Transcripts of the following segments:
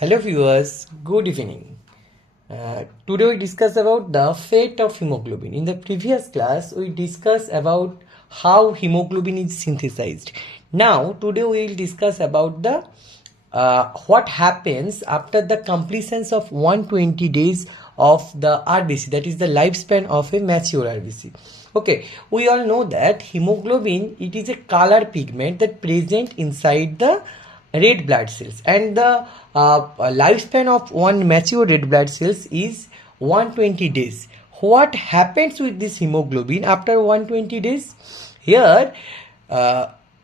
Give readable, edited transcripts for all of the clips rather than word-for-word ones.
Hello viewers, good evening. Today we discuss about the fate of hemoglobin. In the previous class we discussed about how hemoglobin is synthesized. Now today we will discuss about the what happens after the completion of 120 days of the RBC, that is the lifespan of a mature RBC. Okay, we all know that hemoglobin, it is a color pigment that present inside the red blood cells, and the lifespan of one mature red blood cells is 120 days. What happens with this hemoglobin after 120 days? Here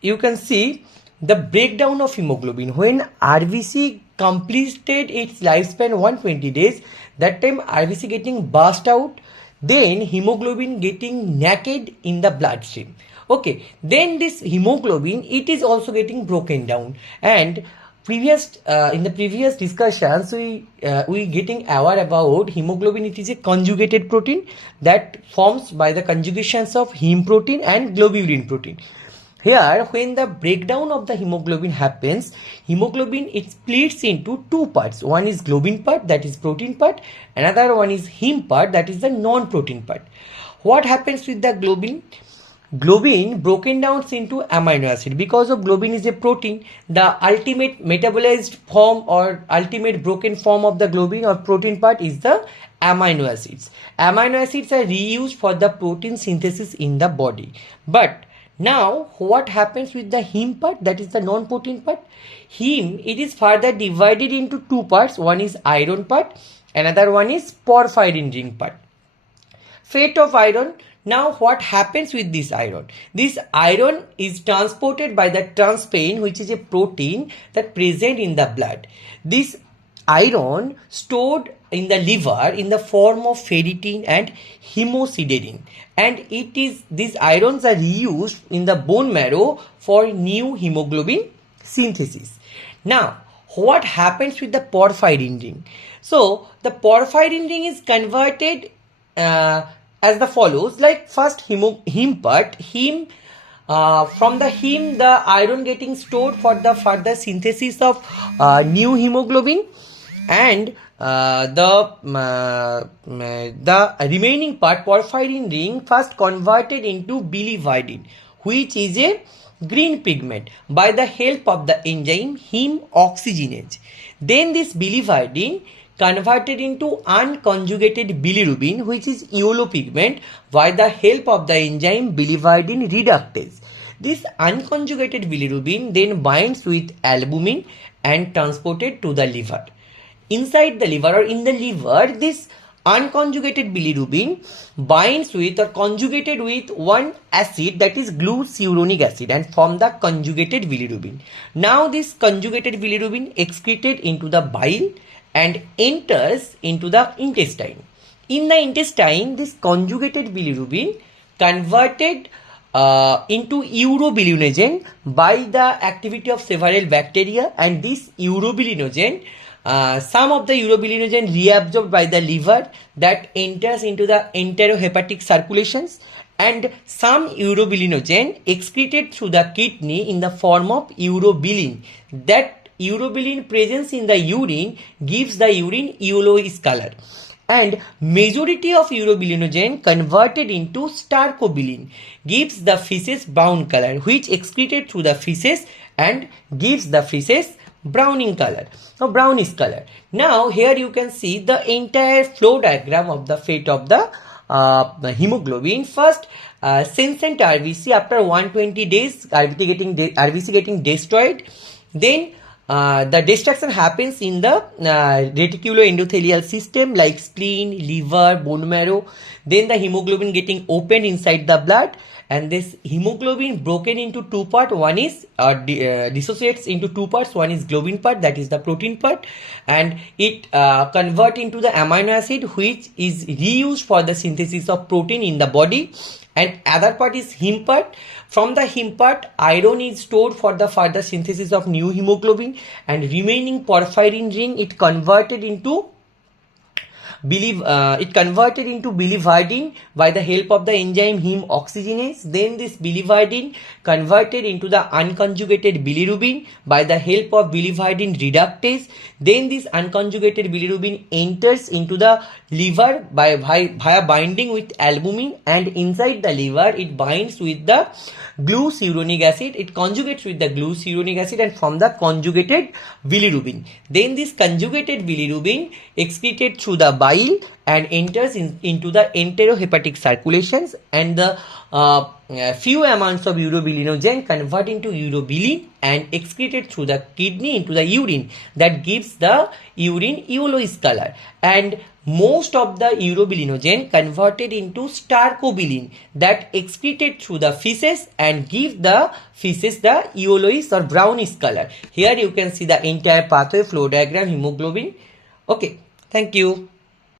you can see the breakdown of hemoglobin. When RBC completed its lifespan 120 days, that time RBC getting burst out, then hemoglobin getting naked in the bloodstream. Okay, then this hemoglobin, it is also getting broken down, and in the previous discussions we getting aware about hemoglobin. It is a conjugated protein that forms by the conjugations of heme protein and globulin protein. Here, when the breakdown of the hemoglobin happens, hemoglobin, it splits into two parts. One is globin part, that is protein part. Another one is heme part, that is the non-protein part. What happens with the globin? Globin broken down into amino acid. Because of globin is a protein, the ultimate metabolized form or ultimate broken form of the globin or protein part is the amino acids. Amino acids are reused for the protein synthesis in the body. But now what happens with the heme part, that is the non-protein part? Heme, it is further divided into two parts. One is iron part, another one is porphyrin ring part. Fate of iron. Now what happens with this iron? This iron is transported by the transpain, which is a protein that present in the blood. This iron stored in the liver in the form of ferritin and hemosiderin, and these irons are reused in the bone marrow for new hemoglobin synthesis. Now what happens with the porphyrin ring? So the porphyrin ring is converted as the follows. Like first heme part, from the heme, the iron getting stored for the further synthesis of new hemoglobin, and the remaining part, porphyrin ring, first converted into biliverdin, which is a green pigment by the help of the enzyme heme oxygenase. Then this biliverdin converted into unconjugated bilirubin, which is yellow pigment, by the help of the enzyme biliverdin reductase. This unconjugated bilirubin then binds with albumin and transported to the liver. Inside the liver or in the liver, this unconjugated bilirubin binds with or conjugated with one acid, that is glucuronic acid, and form the conjugated bilirubin. Now this conjugated bilirubin excreted into the bile and enters into the intestine. In the intestine, this conjugated bilirubin converted into urobilinogen by the activity of several bacteria, and this urobilinogen, some of the urobilinogen reabsorbed by the liver that enters into the enterohepatic circulations, and some urobilinogen excreted through the kidney in the form of urobilin. That urobilin presence in the urine gives the urine yellowish color, and majority of urobilinogen converted into stercobilin gives the feces brown color, which excreted through the feces and gives the feces brownish color. Now here you can see the entire flow diagram of the fate of the hemoglobin. First, senescent RBC, after 120 days RBC getting destroyed. Then the destruction happens in the reticuloendothelial system like spleen, liver, bone marrow. Then the hemoglobin getting opened inside the blood, and this hemoglobin broken into two parts. One is dissociates into two parts. One is globin part, that is the protein part, and it convert into the amino acid, which is reused for the synthesis of protein in the body, and other part is heme part. From the heme part, iron is stored for the further synthesis of new hemoglobin, and remaining porphyrin ring, it converted into it converted into biliverdin by the help of the enzyme heme oxygenase. Then this biliverdin converted into the unconjugated bilirubin by the help of biliverdin reductase. Then this unconjugated bilirubin enters into the liver via binding with albumin, and inside the liver it binds with the glucuronic acid. It conjugates with the glucuronic acid and from the conjugated bilirubin. Then this conjugated bilirubin excreted through the bile and enters into the enterohepatic circulations, and the few amounts of urobilinogen convert into urobilin and excreted through the kidney into the urine, that gives the urine yellowish color, and most of the urobilinogen converted into stercobilin that excreted through the feces and give the feces the yellowish or brownish color. Here you can see the entire pathway flow diagram hemoglobin. Okay, thank you.